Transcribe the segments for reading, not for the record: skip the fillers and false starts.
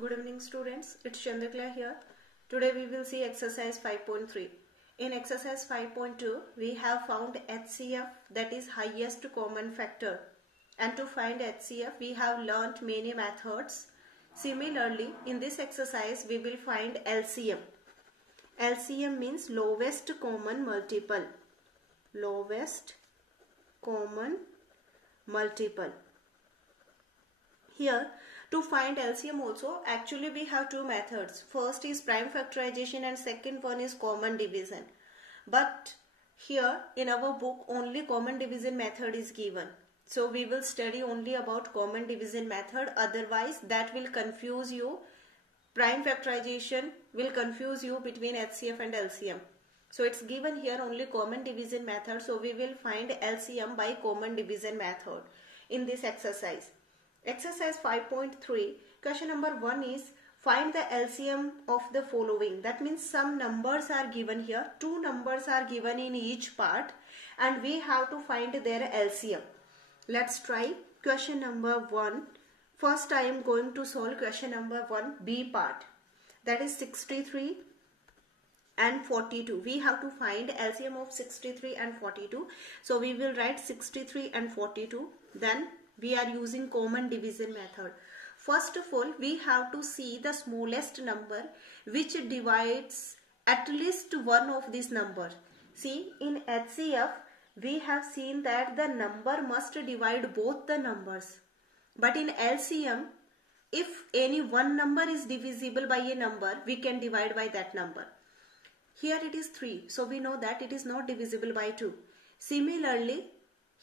Good evening students, it's Chandrakala here. Today we will see exercise 5.3. In exercise 5.2 we have found HCF, that is highest common factor, and to find HCF we have learnt many methods. Similarly, in this exercise we will find LCM. LCM means lowest common multiple. Lowest common multiple. Here, to find LCM also, actually we have two methods. First is prime factorization and second one is common division. But here in our book only common division method is given. So we will study only about common division method, otherwise that will confuse you. Prime factorization will confuse you between HCF and LCM. So it's given here only common division method, so we will find LCM by common division method in this exercise. Exercise 5.3, question number 1 is find the LCM of the following. That means some numbers are given here. Two numbers are given in each part and we have to find their LCM. Let's try question number 1. First I am going to solve question number 1, B part. That is 63 and 42. We have to find LCM of 63 and 42. So we will write 63 and 42. Then we are using common division method. First of all, we have to see the smallest number which divides at least one of these numbers. See, in HCF, we have seen that the number must divide both the numbers. But in LCM, if any one number is divisible by a number, we can divide by that number. Here it is 3, so we know that it is not divisible by 2. Similarly,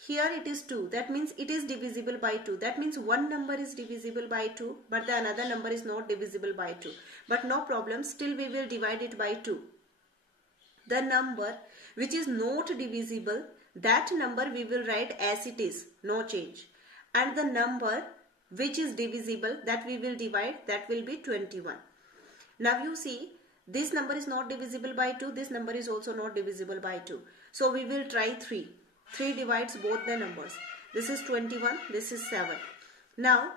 here it is 2, that means it is divisible by 2. That means one number is divisible by 2, but the another number is not divisible by 2. But no problem, still we will divide it by 2. The number which is not divisible, that number we will write as it is, no change. And the number which is divisible, that we will divide, that will be 21. Now you see, this number is not divisible by 2, this number is also not divisible by 2. So we will try 3. 3 divides both the numbers. This is 21, this is 7. Now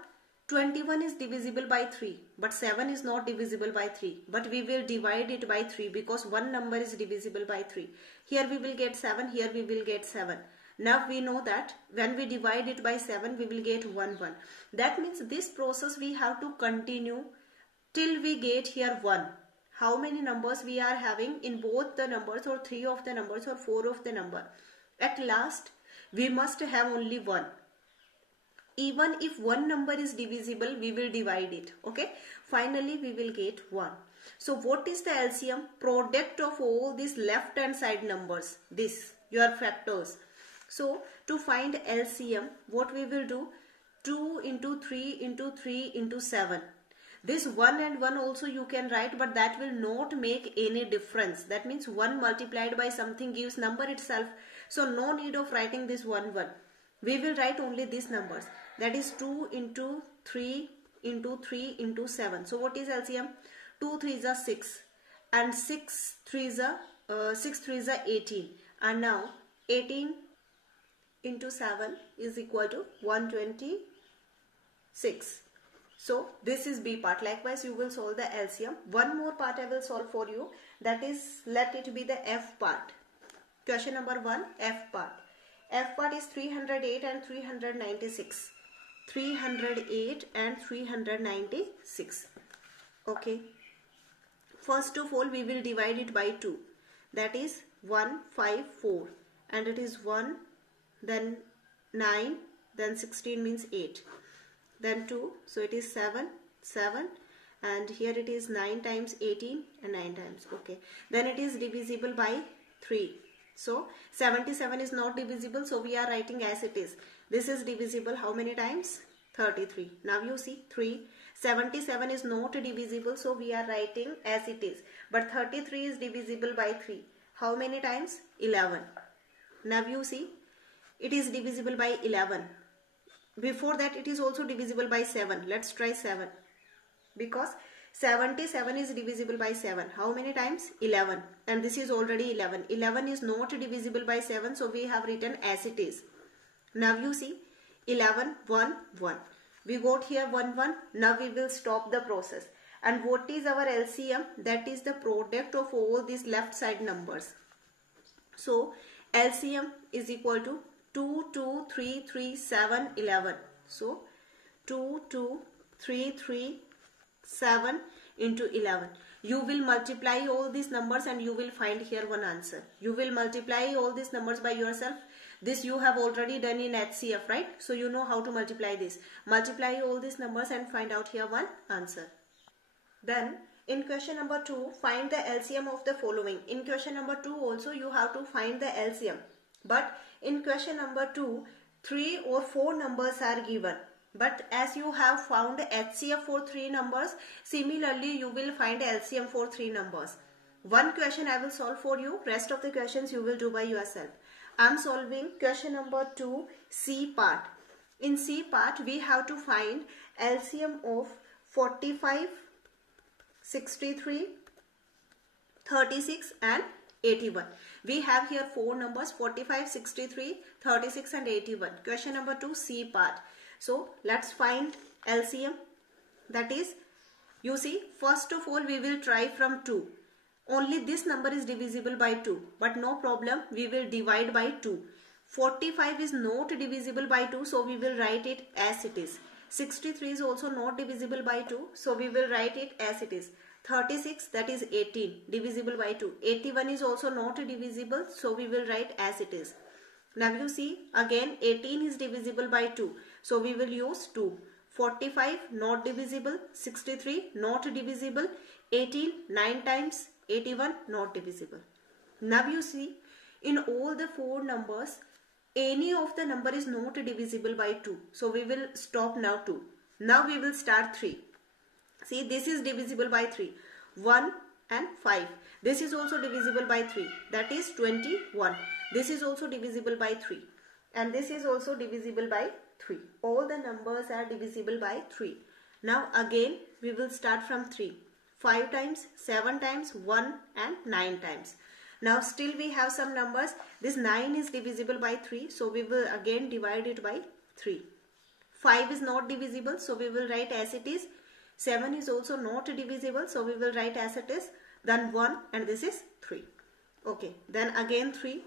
21 is divisible by 3, but 7 is not divisible by 3. But we will divide it by 3 because one number is divisible by 3. Here we will get 7, here we will get 7. Now we know that when we divide it by 7, we will get 1, 1. That means this process we have to continue till we get here 1. How many numbers we are having in both the numbers, or 3 of the numbers or 4 of the number. At last, we must have only 1. Even if one number is divisible, we will divide it. Okay. Finally, we will get 1. So, what is the LCM? Product of all these left hand side numbers. This, your factors. So, to find LCM, what we will do? 2 into 3 into 3 into 7. This 1 and 1 also you can write, but that will not make any difference. That means 1 multiplied by something gives number itself. So no need of writing this 1, 1. We will write only these numbers. That is 2 into 3 into 3 into 7. So what is LCM? 2 3 is a 6 and 6 3 is a 18. And now 18 into 7 is equal to 126. So this is B part. Likewise, you will solve the LCM. One more part I will solve for you. That is, let it be the F part. Question number 1, F part. F part is 308 and 396. 308 and 396. Okay. First of all, we will divide it by 2. That is 1, 5, 4. And it is 1, then 9, then 16 means 8. Then 2, so it is 7, 7, and here it is 9 times 18 and 9 times, okay. Then it is divisible by 3. So 77 is not divisible, so we are writing as it is. This is divisible how many times? 33. Now you see 3. 77 is not divisible, so we are writing as it is. But 33 is divisible by 3. How many times? 11. Now you see, it is divisible by 11. Before that it is also divisible by 7. Let's try 7. Because 77 is divisible by 7. How many times? 11. And this is already 11. 11 is not divisible by 7. So we have written as it is. Now you see 11, 1, 1. We got here 1 1. Now we will stop the process. And what is our LCM? That is the product of all these left side numbers. So LCM is equal to 2 2 3 3 7 11. So 2 2 3 3 7 into 11. You will multiply all these numbers and you will find here one answer. You will multiply all these numbers by yourself. This you have already done in HCF, right? So you know how to multiply this. Multiply all these numbers and find out here one answer. Then in question number 2, find the LCM of the following. In question number 2 also you have to find the LCM. But in question number 2, 3 or 4 numbers are given. But as you have found HCF for 3 numbers, similarly you will find LCM for 3 numbers. One question I will solve for you. Rest of the questions you will do by yourself. I am solving question number 2, C part. In C part we have to find LCM of 45, 63, 36 and 81. We have here 4 numbers 45, 63, 36 and 81. Question number 2, C part. So let's find LCM. That is, you see, first of all we will try from 2. Only this number is divisible by 2. But no problem, we will divide by 2. 45 is not divisible by 2, so we will write it as it is. 63 is also not divisible by 2, so we will write it as it is. 36, that is 18, divisible by 2. 81 is also not divisible, so we will write as it is. Now you see, again 18 is divisible by 2, so we will use 2. 45 not divisible, 63 not divisible, 18 9 times, 81 not divisible. Now you see, in all the 4 numbers, any of the number is not divisible by 2. So we will stop now 2. Now we will start 3. See, this is divisible by 3. 1 and 5. This is also divisible by 3. That is 21. This is also divisible by 3. And this is also divisible by 3. All the numbers are divisible by 3. Now again we will start from 3. 5 times, 7 times, 1 and 9 times. Now still we have some numbers. This 9 is divisible by 3. So we will again divide it by 3. 5 is not divisible. So we will write as it is. 7 is also not divisible. So we will write as it is. Then 1 and this is 3. Okay. Then again 3.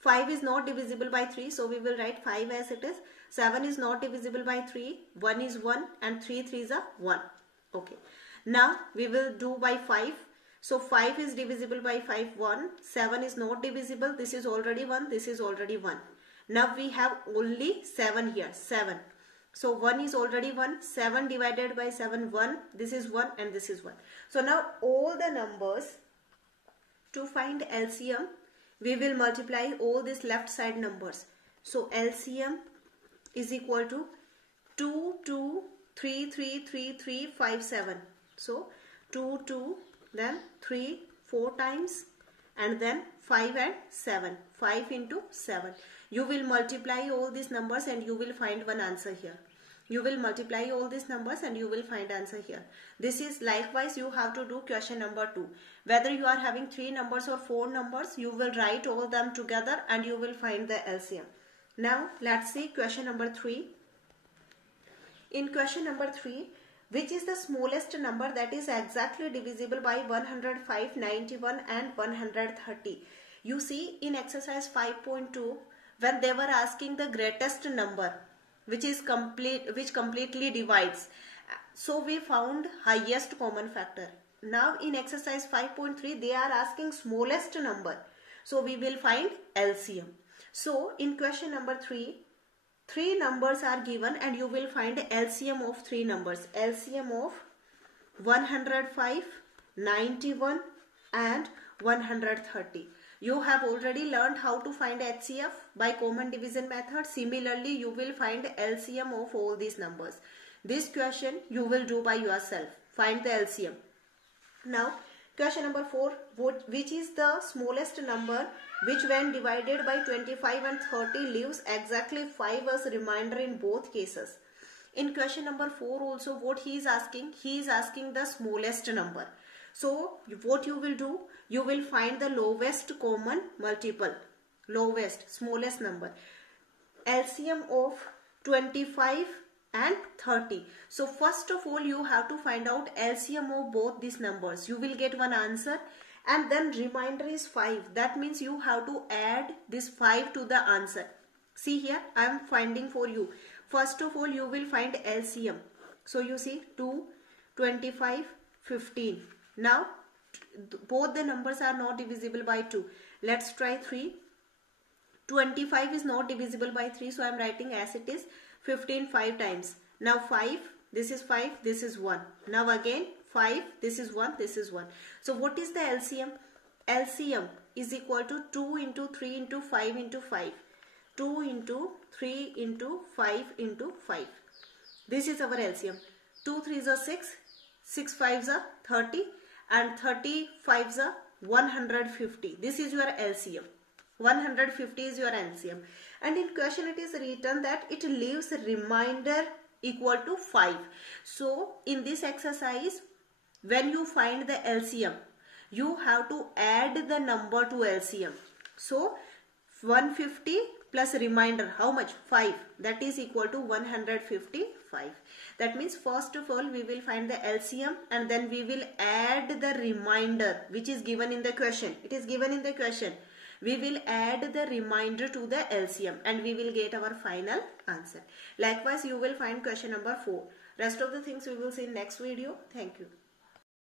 5 is not divisible by 3. So we will write 5 as it is. 7 is not divisible by 3. 1 is 1 and 3 3s are 1. Okay. Now we will do by 5. So 5 is divisible by 5, 1. 7 is not divisible. This is already 1. This is already 1. Now we have only 7 here. 7. So 1 is already 1. 7 divided by 7, 1. This is 1 and this is 1. So now all the numbers, to find LCM, we will multiply all these left side numbers. So LCM is equal to 2, 2, 3, 3, 3, 3, 5, 7. So 2, 2, then 3, 4 times and then 5 and 7. 5 into 7. You will multiply all these numbers and you will find one answer here. You will multiply all these numbers and you will find answer here. This is likewise you have to do question number 2. Whether you are having 3 numbers or 4 numbers, you will write all them together and you will find the LCM. Now let's see question number 3. In question number 3, which is the smallest number that is exactly divisible by 105, 91 and 130? You see, in exercise 5.2, when they were asking the greatest number which completely divides, so we found highest common factor. Now in exercise 5.3 they are asking smallest number, so we will find LCM. So in question number 3, 3 numbers are given and you will find LCM of 3 numbers. LCM of 105, 91 and 130. You have already learned how to find HCF by common division method. Similarly, you will find LCM of all these numbers. This question you will do by yourself. Find the LCM. Now, question number 4. Which is the smallest number which when divided by 25 and 30 leaves exactly 5 as remainder in both cases? In question number 4 also what he is asking the smallest number. So what you will do, you will find the lowest common multiple, smallest number. LCM of 25 and 30. So first of all you have to find out LCM of both these numbers. You will get one answer, and then remainder is 5. That means you have to add this 5 to the answer. See here, I am finding for you. First of all you will find LCM. So you see 2, 25, 15. Now both the numbers are not divisible by 2. Let's try 3. 25 is not divisible by 3, so I am writing as it is. 15 5 times. Now 5, this is 5, this is 1. Now again 5, this is 1, this is 1. So what is the LCM? LCM is equal to 2 into 3 into 5 into 5. 2 into 3 into 5 into 5. This is our LCM. 2 3s are 6, 6 5s are 30, and 30 5s are 150. This is your LCM. 150 is your LCM. And in question it is written that it leaves a remainder equal to 5. So in this exercise, when you find the LCM, you have to add the number to LCM. So 150 plus remainder, how much? 5. That is equal to 155. That means first of all we will find the LCM, and then we will add the remainder which is given in the question. It is given in the question. We will add the remainder to the LCM and we will get our final answer. Likewise, you will find question number 4. Rest of the things we will see in next video. Thank you.